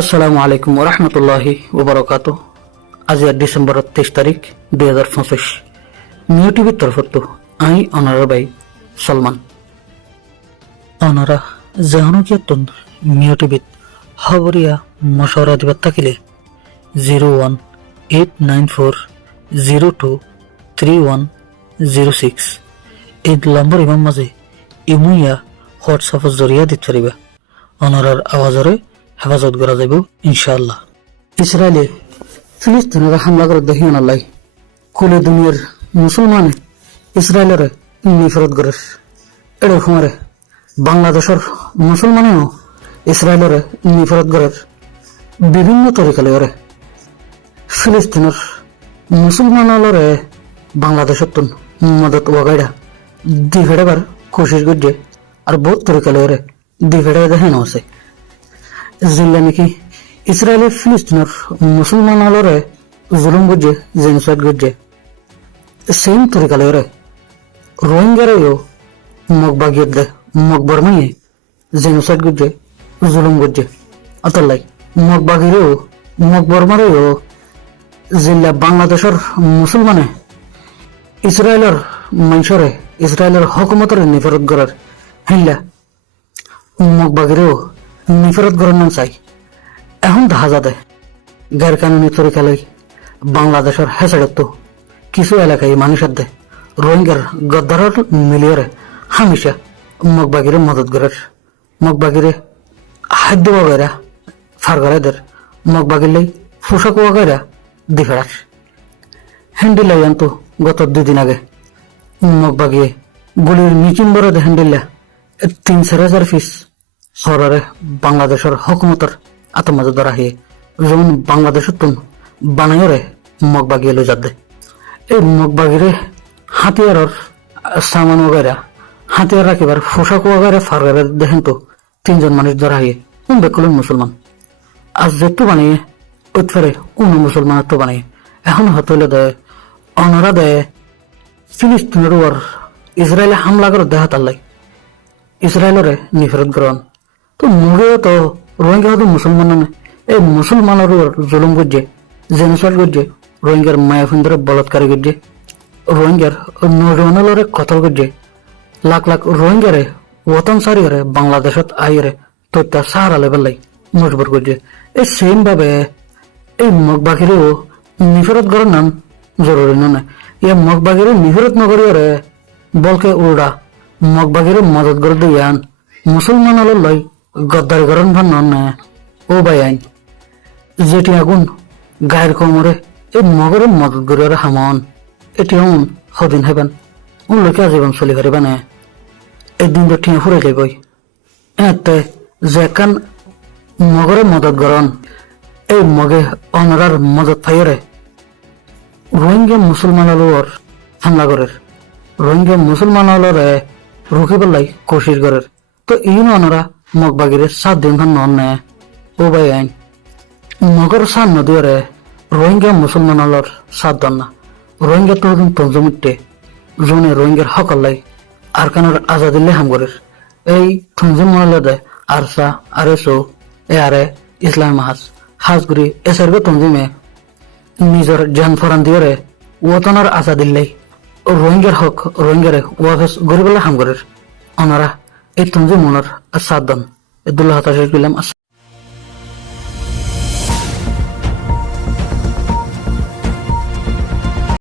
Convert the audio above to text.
আসসালামু আলাইকুম ওরহমতুল্লাহি ওবরাকাত। আজ ডিসেম্বর 23 তারিখ 2025 নিউ টিভির তরফত আই অনারা ভাই সলমান অনারা জাহানুকিয়াতন নিউ টিভিত খবরিয়া মশওয়ারা দিবার থাকিলে 01894023106 এই নম্বর ইমাম মাঝে ইমুইয়া হোয়াটসঅ্যাপের জরিয়া দিতে পারিবা। অনারার আওয়াজরে হেফাজত করা যাব ইনশাআল্লাহ। ইসরায়েলে ফিলিস্তিনের হামলা করে দেখিও নালাই কুলে দুনিয়ার মুসলমানে ইসরায়েলের নিফরত করে এর সময় বাংলাদেশের মুসলমানেও ইসরায়েলের নিফরত করে বিভিন্ন তরিকালে করে ফিলিস্তিনের মুসলমানরে বাংলাদেশের তুন মদত ওগাইডা দি ফেড়াবার কোশিশ করছে আর বহুত তরিকালে করে দি ফেড়াই দেখানো আছে জিল্লা নাকি ইসরায়েলের ফিলিস্তিনের মুসলমান হলরে জুলুম করছে জেনোসাইড করছে সেম তরিকালে ওরে রোহিঙ্গারেও মগ বাগিয়ে দে মগ বর্মাইয়ে জেনোসাইড করছে জুলুম করছে অতলাই মগ বাগিরেও মগ বর্মারেও জিল্লা বাংলাদেশের মুসলমানে ইসরায়েলের মানুষরে ইসরায়েলের হকুমতের নিফরত করার হিল্লা মগ বাগিরেও নিফরত করার নাম চাই। এখন দেখা যাতে গ্যার কানুনি তরিকালাই বাংলাদেশের হেসাড়ত কিছু এলাকায় মানুষের দে রোহিঙ্গার গদ্দারের মিলিয়রে হামেশা মগবাগিরে মদত করার মগবাগিরে খাদ্য বাগাইরা ফারগারাদের মগবাগিরলাই পোশাক বাগাইরা দি ফেরার হ্যান্ডিলাই আনতো গত 2 দিন আগে মগবাগিয়ে গুলির মিচিন বড় দে হ্যান্ডিল্লা 3,000 পিস সরারে বাংলাদেশের হকুমতের আতমাজে ধরা হয়ে যেমন বাংলাদেশের তুন বানাইরে মগ বাগিয়ে লো যাতে এই মগ বাগিরে হাতিয়ারের সামান ওগাইরা হাতিয়ার রাখিবার পোশাক ওগাইরা ফারগারে দেখেন তো 3 জন মানুষ ধরা হয়ে বেকুলেন মুসলমান আজ যেহেতু বানিয়ে উৎফেরে মুসলমানের তো বানিয়ে এখন হতলে দেয় অনারা দেয় ফিলিস্তিনের ওর ইসরায়েলে হামলা করে দেহা তাল্লাই ইসরায়েলরে নিফরত গ্রহণ তো মুগেও তো রোহিঙ্গা হতো মুসলমান এই মুসলমানের জুলুম করছে জেনোসাইড করছে রোহিঙ্গার মায়াফিন্দরে বলৎকারী করছে রোহিঙ্গার নৌজওয়ানরে কতল করছে লাখ লাখ রোহিঙ্গারে ওতন সারিয়ারে বাংলাদেশত আইরে তথ্য সাহারা লেভেলাই মজবুর করছে এই সেম ভাবে এই মগবাগিরেও নিফরত করার নাম জরুরি নয় ইয়ে মগবাগিরে নিফরত নগরীয়রে বলকে উড়া মগবাগিরে মদত করে দিয়ান মুসলমান লই গদ্দারি করেন ভান নন ও ভাই আইন যেটি আগুন গায়ের কোমরে এই মগরে মদত করে হামন এটি অন হদিন হেবেন উন লোকে আজীবন চলি পারিবা না এই দিন তো ঠিয়া ফুরে যাবই এতে যে কান মগরে মদত গরন এই মগে অনরার মদত পাইরে রোহিঙ্গা মুসলমান হামলা করের রোহিঙ্গা মুসলমান রুখি পেলাই কোশিশ করের তো ইন অনরা মগবাগিরে 7 দিন ভান নন ও ভাই আইন মগর সান নদীরে রোহিঙ্গা মুসলমান সাত দন না রোহিঙ্গা তো তঞ্জমিটে জোনে রোহিঙ্গার হকল্লাই আর কানার আজাদিল্লে হামগরের এই তঞ্জম মহলে দেয় আরসা আরেসো এ আরে ইসলাম মাহাজ হাজগুড়ি এসেরগো তঞ্জিমে নিজের জান ফরান দিয়ে ওতনার আজাদিল্লাই রোহিঙ্গার হক রোহিঙ্গারে ওয়াফেস গরিবেলা হামগরের অনারা এই তঞ্জিম মনের 7 দন দুল্লাহ তাশরিক বিল্লাম।